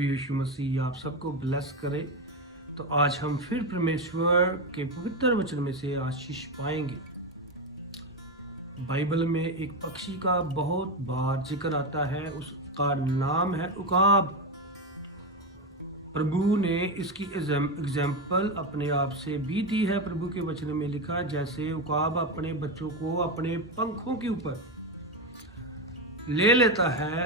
यीशु मसीह आप सबको ब्लेस करे। तो आज हम फिर परमेश्वर के पवित्र वचन में से आशीष पाएंगे। बाइबल में एक पक्षी का बहुत बार जिक्र आता है, उसका नाम है उकाब। प्रभु ने इसकी एग्जाम्पल अपने आप से भी दी है। प्रभु के वचन में लिखा, जैसे उकाब अपने बच्चों को अपने पंखों के ऊपर ले लेता है,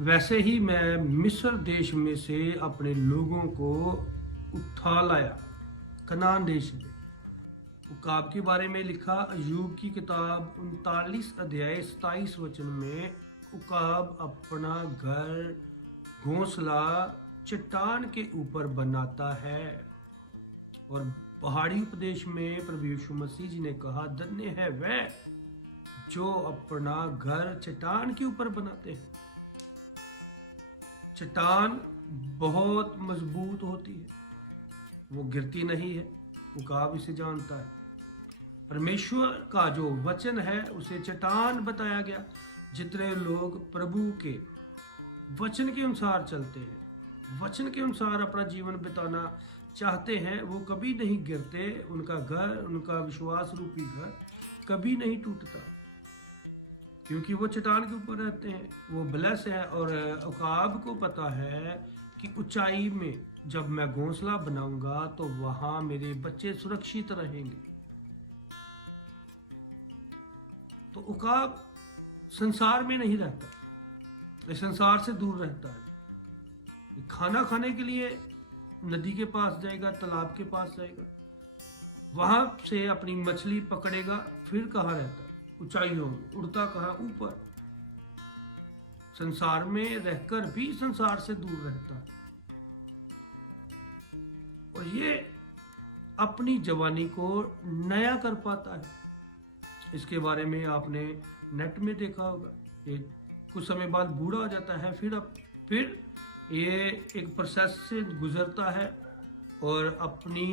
वैसे ही मैं मिस्र देश में से अपने लोगों को उठा लाया। कनान देश में उकाब के बारे में लिखा, अय्यूब की किताब 39 अध्याय 27 वचन में, उकाब अपना घर घोंसला चट्टान के ऊपर बनाता है। और पहाड़ी उपदेश में प्रभु यीशु मसीह जी ने कहा, धन्य है वह जो अपना घर चट्टान के ऊपर बनाते हैं। चट्टान बहुत मजबूत होती है, वो गिरती नहीं है। उकाब इसे जानता है। परमेश्वर का जो वचन है उसे चट्टान बताया गया। जितने लोग प्रभु के वचन के अनुसार चलते हैं, वचन के अनुसार अपना जीवन बिताना चाहते हैं, वो कभी नहीं गिरते। उनका घर, उनका विश्वास रूपी घर कभी नहीं टूटता, क्योंकि वो चट्टान के ऊपर रहते हैं। वो ब्लेस है। और उकाब को पता है कि ऊंचाई में जब मैं घोंसला बनाऊंगा तो वहां मेरे बच्चे सुरक्षित रहेंगे। तो उकाब संसार में नहीं रहता, ये संसार से दूर रहता है। खाना खाने के लिए नदी के पास जाएगा, तालाब के पास जाएगा, वहां से अपनी मछली पकड़ेगा। फिर कहाँ रहता है? ऊंचाइयों में। उड़ता कहाँ? ऊपर। संसार में रहकर भी संसार से दूर रहता है। और ये अपनी जवानी को नया कर पाता है। इसके बारे में आपने नेट में देखा होगा। ये कुछ समय बाद बूढ़ा हो जाता है, फिर ये एक प्रोसेस से गुजरता है और अपनी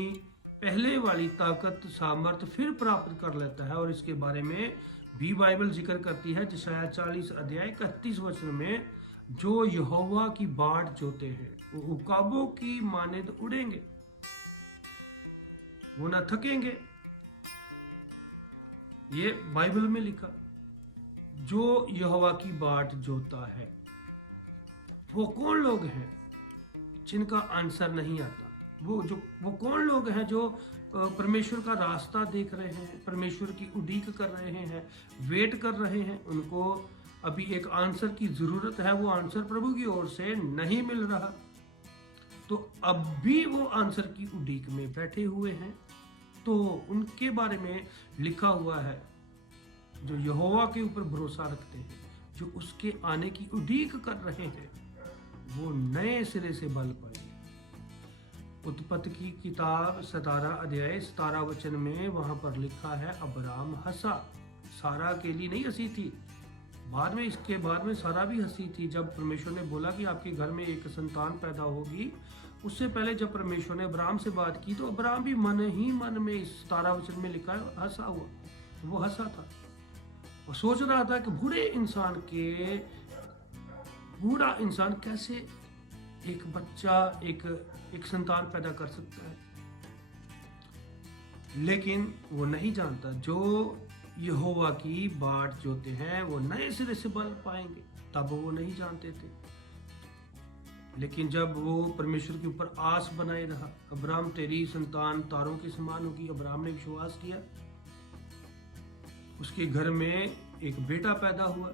पहले वाली ताकत सामर्थ फिर प्राप्त कर लेता है। और इसके बारे में भी बाइबल जिक्र करती है, यशायाह 40 अध्याय 31 वचन में, जो यहोवा की बाट जोते हैं वो उकाबों की मानिंद उड़ेंगे, वो न थकेंगे। ये बाइबल में लिखा। जो यहोवा की बाट जोता है, वो कौन लोग हैं जिनका आंसर नहीं आता? वो कौन लोग हैं जो परमेश्वर का रास्ता देख रहे हैं, परमेश्वर की उड़ीक कर रहे हैं, वेट कर रहे हैं? उनको अभी एक आंसर की जरूरत है। वो आंसर प्रभु की ओर से नहीं मिल रहा, तो अब भी वो आंसर की उड़ीक में बैठे हुए हैं। तो उनके बारे में लिखा हुआ है, जो यहोवा के ऊपर भरोसा रखते हैं, जो उसके आने की उड़ीक कर रहे हैं, वो नए सिरे से बल पाएंगे। उत्पत्ति की किताब 17 अध्याय 17 वचन में वहां पर लिखा है, अब्राम हंसा। सारा के लिए नहीं हंसी थी, बाद में, इसके बाद में सारा भी हंसी थी। जब परमेश्वर ने बोला कि आपके घर में एक संतान पैदा होगी, उससे पहले जब परमेश्वर ने अब्राम से बात की तो अब्राम भी मन ही मन में, इस 17 वचन में लिखा है, हंसा हुआ। वो हंसा था और सोच रहा था कि बूढ़ा इंसान कैसे एक बच्चा, एक संतान पैदा कर सकता है। लेकिन वो नहीं जानता, जो यहोवा की बाट जोते हैं वो नए सिरे से बल पाएंगे। तब वो नहीं जानते थे। लेकिन जब वो परमेश्वर के ऊपर आस बनाए रहा, अब्राम तेरी संतान तारों के समान होगी, अब्राम ने विश्वास किया, उसके घर में एक बेटा पैदा हुआ।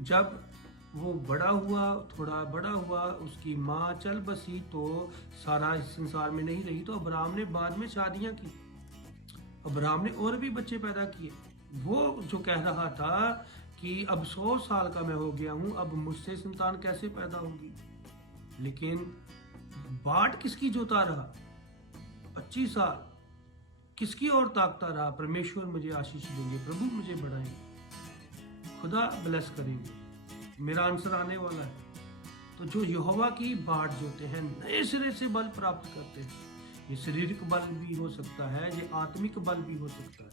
जब वो बड़ा हुआ, थोड़ा बड़ा हुआ, उसकी माँ चल बसी, तो सारा इस संसार में नहीं रही, तो अब्राम ने बाद में शादियां की। अब्राम ने और भी बच्चे पैदा किए। वो जो कह रहा था कि अब 100 साल का मैं हो गया हूं, अब मुझसे संतान कैसे पैदा होगी? लेकिन बाट किसकी जोता रहा? 25 साल किसकी ओर ताकता रहा? परमेश्वर मुझे आशीष देंगे, प्रभु मुझे बढ़ाएंगे, खुदा ब्लेस करेंगे, मेरा आंसर आने वाला है। तो जो यहोवा की बाट जोते हैं नए सिरे से बल प्राप्त करते हैं। ये शारीरिक बल भी हो सकता है, ये आत्मिक बल भी हो सकता है।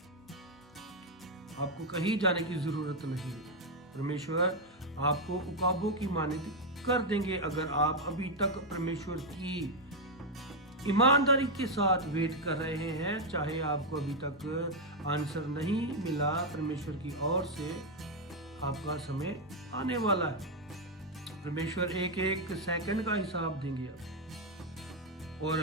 आपको कहीं जाने की जरूरत नहीं है। परमेश्वर आपको उकाबों की मानिंद कर देंगे अगर आप अभी तक परमेश्वर की ईमानदारी के साथ वेट कर रहे हैं। चाहे आपको अभी तक आंसर नहीं मिला, परमेश्वर की ओर से आपका समय आने वाला है। परमेश्वर एक एक सेकंड का हिसाब देंगे आप। और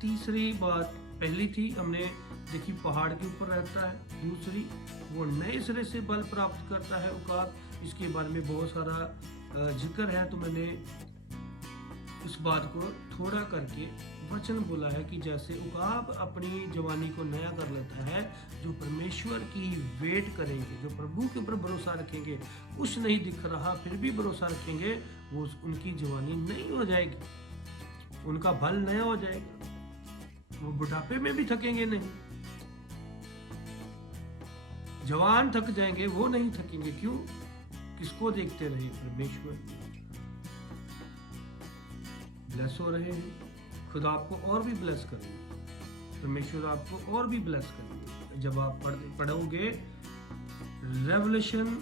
तीसरी बात, पहली थी हमने देखी पहाड़ के ऊपर रहता है, दूसरी वो नए सिरे से बल प्राप्त करता है उकाब। इसके बारे में बहुत सारा जिक्र है, तो मैंने इस बात को थोड़ा करके वचन बोला है कि जैसे उकाब अपनी जवानी को नया कर लेता है, जो परमेश्वर की वेट करेंगे, जो प्रभु के ऊपर भरोसा रखेंगे, कुछ नहीं दिख रहा फिर भी भरोसा रखेंगे, वो उनकी जवानी नई हो जाएगी, उनका बल नया हो जाएगा, वो बुढ़ापे में भी थकेंगे नहीं। जवान थक जाएंगे, वो नहीं थकेंगे। क्यों? किसको देखते रहे? परमेश्वर। ब्लेस हो रहे हैं, खुदा आपको और भी ब्लेस करेंगे, परमेश्वर आपको और भी ब्लेस करेंगे। जब आप पढ़ोगे रेवलेशन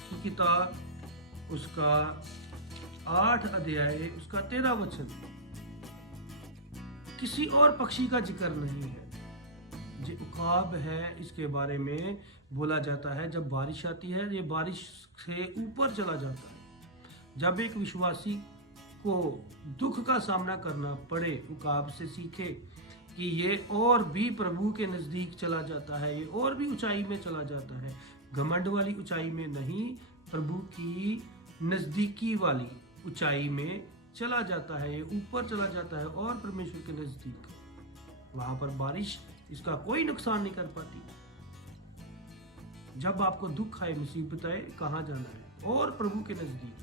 की किताब, उसका 8 अध्याय, उसका 13 वचन, किसी और पक्षी का जिक्र नहीं है। जो उकाब है, इसके बारे में बोला जाता है जब बारिश आती है, ये बारिश से ऊपर चला जाता है। जब एक विश्वासी को दुख का सामना करना पड़े, उकाब से सीखे कि ये और भी प्रभु के नजदीक चला जाता है, ये और भी ऊंचाई में चला जाता है। घमंड वाली ऊंचाई में नहीं, प्रभु की नजदीकी वाली ऊंचाई में चला जाता है, ये ऊपर चला जाता है और परमेश्वर के नजदीक। वहां पर बारिश इसका कोई नुकसान नहीं कर पाती। जब आपको दुख आए, मुसीबत आए, कहाँ जाना है? और प्रभु के नजदीक।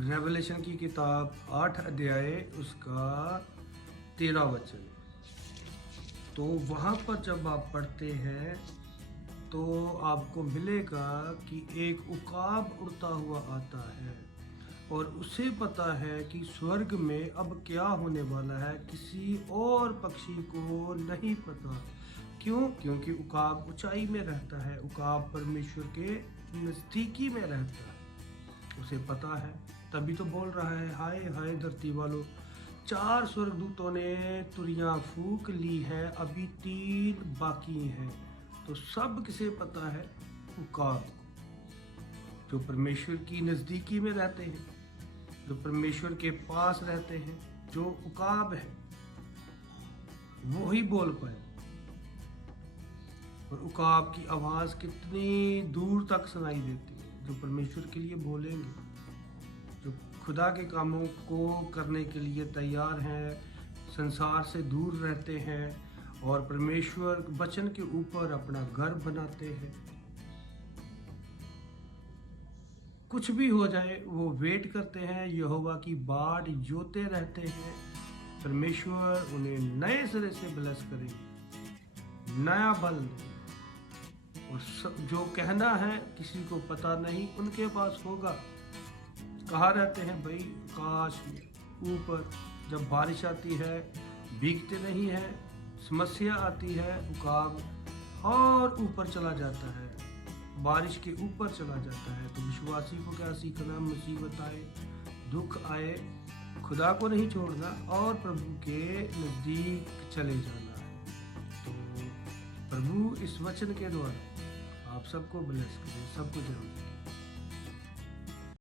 रेवलेशन की किताब 8 अध्याय, उसका 13 वचन। तो वहां पर जब आप पढ़ते हैं तो आपको मिलेगा कि एक उकाब उड़ता हुआ आता है और उसे पता है कि स्वर्ग में अब क्या होने वाला है, किसी और पक्षी को नहीं पता। क्यों? क्योंकि उकाब ऊंचाई में रहता है, उकाब परमेश्वर के नजदीकी में रहता है, उसे पता है। तभी तो बोल रहा है, हाय हाय धरती वालों, 4 स्वर्गदूतों ने तुरियां फूंक ली है, अभी 3 बाकी हैं। तो सब किसे पता है? उकाब, जो परमेश्वर की नजदीकी में रहते हैं, जो परमेश्वर के पास रहते हैं, जो उकाब है, वो ही बोल पाए। और उकाब की आवाज कितनी दूर तक सुनाई देती है। जो परमेश्वर के लिए बोलेंगे, जो खुदा के कामों को करने के लिए तैयार हैं, संसार से दूर रहते हैं और परमेश्वर वचन के ऊपर अपना घर बनाते हैं, कुछ भी हो जाए वो वेट करते हैं, यहोवा की बाट जोते रहते हैं। परमेश्वर उन्हें नए सिरे से ब्लेस करेंगे, नया बल देंगे। और जो कहना है किसी को पता नहीं, उनके पास होगा। कहाँ रहते हैं भाई? काश में ऊपर। जब बारिश आती है भीगते नहीं है, समस्या आती है, उकाब और ऊपर चला जाता है, बारिश के ऊपर चला जाता है। तो विश्वासी को क्या सीखना? मुसीबत आए, दुख आए, खुदा को नहीं छोड़ना और प्रभु के नजदीक चले जाना है। तो प्रभु इस वचन के द्वारा आप सबको ब्लेस करें, सबको जरूर।